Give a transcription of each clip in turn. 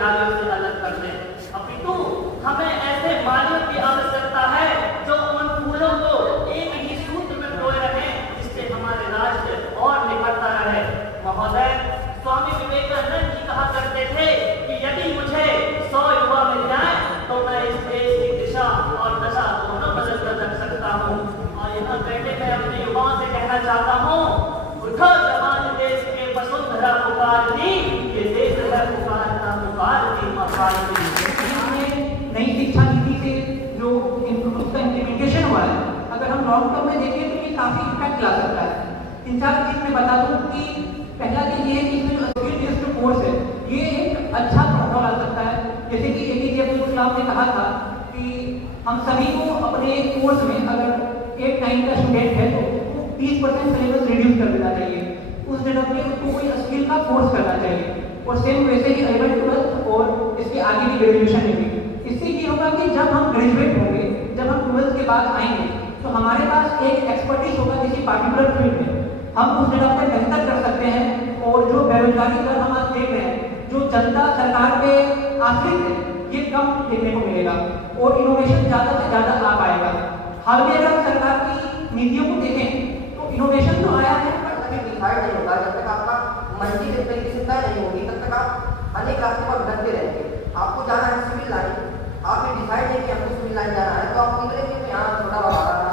डालियों से अलग कर दें, अपितु हमें ऐसे मालियों की आवश्यकता है जो उन फूलों को एक ही सूत्र में पिरोए रखें, जिससे हमारे राष्ट्र और निखरता रहे। महोदय, स्वामी विवेकानंद जी कहा करते थे कि यदि मुझे 100 युवा मिल जाए तो मैं इस देश की दिशा और दशा दोनों बदल कर रख सकता हूँ। और यहाँ बैठे मैं अपने युवाओं से कहना चाहता हूँ, उठो जवान देश के वसुंधरा पुकारती, ये देश है पुकारता पुकारती पुकारती। नई शिक्षा नीति से जो उसका इम्प्लीमेंटेशन हुआ है, अगर हम लॉन्ग टर्म में देखें तो ये काफी इम्पैक्ट ला सकता है। 3-4 चीज मैं बता दूं कि पहला चीज ये है कि इसमें जो स्किल बेस्ड कोर्स है ये एक अच्छा प्रभाव ला सकता है। जैसे कि एपीजे अब्दुल कलाम ने कहा था कि हम सभी को अपने कोर्स में अगर 8-9 का स्टूडेंट है तो 30% सिलेबस रिड्यूस कर देना चाहिए, उस जगह पे उसको कोई स्किल का कोर्स करना चाहिए। और सेम वैसे ही 11th-12th और इसके आगे की ग्रेजुएशन में भी। इससे ये होगा कि जब हम ग्रेजुएट होंगे, जब हम 12th के बाद आएंगे तो हमारे पास एक एक्सपर्टीज होगा किसी पार्टिकुलर फील्ड में, हम उस जगह पे बेहतर कर सकते हैं। और जो बेरोजगारी दर हम आज देख रहे हैं, जो जनता सरकार पे आश्रित है, ये कम देखने को मिलेगा और इनोवेशन ज़्यादा से ज़्यादा आ पाएगा। हाल में अगर सरकार की नीतियों को देखें तो इनोवेशन तो आया है पर अभी डिसाइड नहीं होगा। जब तक आपका मल्टीडिसिप्लिनरी तय नहीं होगी तब तक आप अनेक रास्ते पर भटकते रहेंगे। आपको जाना है सिविल लाइन, आपने डिसाइड नहीं कि हमको सिविल लाइन जाना है तो आप निकलेंगे तो यहाँ छोटा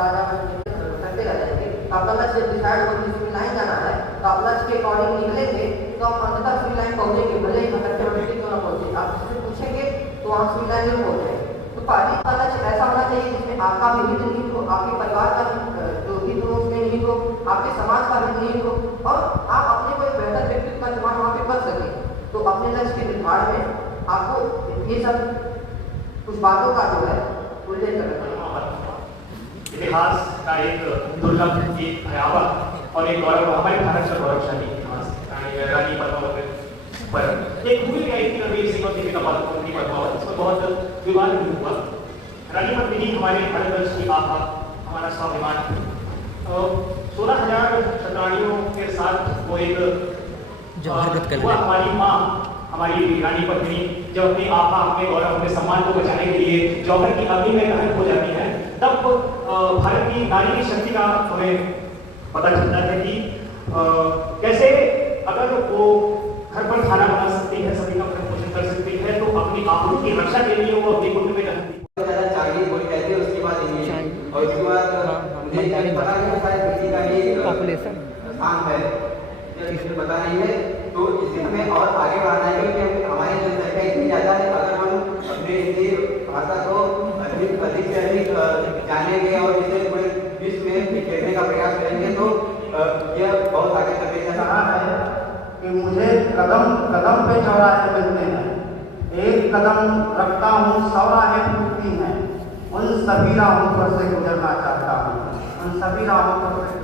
राजा भटकते रह जाएंगे। आपका लक्ष्य डिसाइड होगा कि सिविल लाइन जाना है तो आप लक्ष्य के अकॉर्डिंग निकलेंगे तो आप अंततः सिविल लाइन पहुंचेंगे, भले ही भटकते भटकते क्यों ना पहुंचे। आप किसी से पूछेंगे तो वहाँ सिविल लाइन नहीं पहुंचे। तो पहली का लक्ष्य ऐसा होना चाहिए जिसमें आपका भी हित निहित हो, आपके परिवार का जो हित हो उसमें निहित हो, आपके समाज का हित निहित हो और आप अपने को एक बेहतर व्यक्तित्व का निर्माण वहाँ पे कर सकें। तो अपने लक्ष्य के निर्माण में आपको ये सब कुछ बातों का जो है उल्लेख करना है। इतिहास का एक दुर्लभ, एक भयावह और एक गौरव, हमारे भारत का गौरवशाली इतिहास रानी पद्मावती पर एक मूवी आई थी रणवीर सिंह और दीपिका पादुकोण की पद्मावत, इसमें बहुत विवाद भी हुआ। रानी पद्मिनी हमारे भारतवर्ष की आभा, हमारा स्वाभिमान। 16,000 शतरानियों के साथ वो एक हमारी माँ, हमारी रानी पद्मिनी जब अपनी आभा, अपने गौरव, अपने सम्मान को बचाने के लिए जौहर की अग्नि में दहन हो जाती है, तब भारत की नारी की शक्ति का हमें पता चलता है कि कैसे अगर वो घर पर खाना बना सकती है, सभी का भरण पोषण कर सकती है, तो अपनी आबरू की रक्षा के लिए वो अपनी कुंड में ज़्यादा चाइनीज बोली जाती है, उसके बाद इंग्लिश और उसके बाद मुझे पता नहीं शायद किसी का ही पॉपुलेशन स्थान है, किसी को पता नहीं है। तो इसे हमें और आगे बढ़ाना है क्योंकि हमारी जनसंख्या इतनी ज़्यादा है। अगर हम अपने हिंदी भाषा को अधिक से अधिक जानेंगे और इसे पूरे विश्व में बिखेरने का प्रयास करेंगे तो यह बहुत आगे तक कहा है कि मुझे कदम कदम पे चौराहे मिलते हैं, एक कदम रखता हूँ चौराहे टूटती हैं, उन सभी राहों पर से गुजरना चाहता हूँ, उन सभी राहों पर से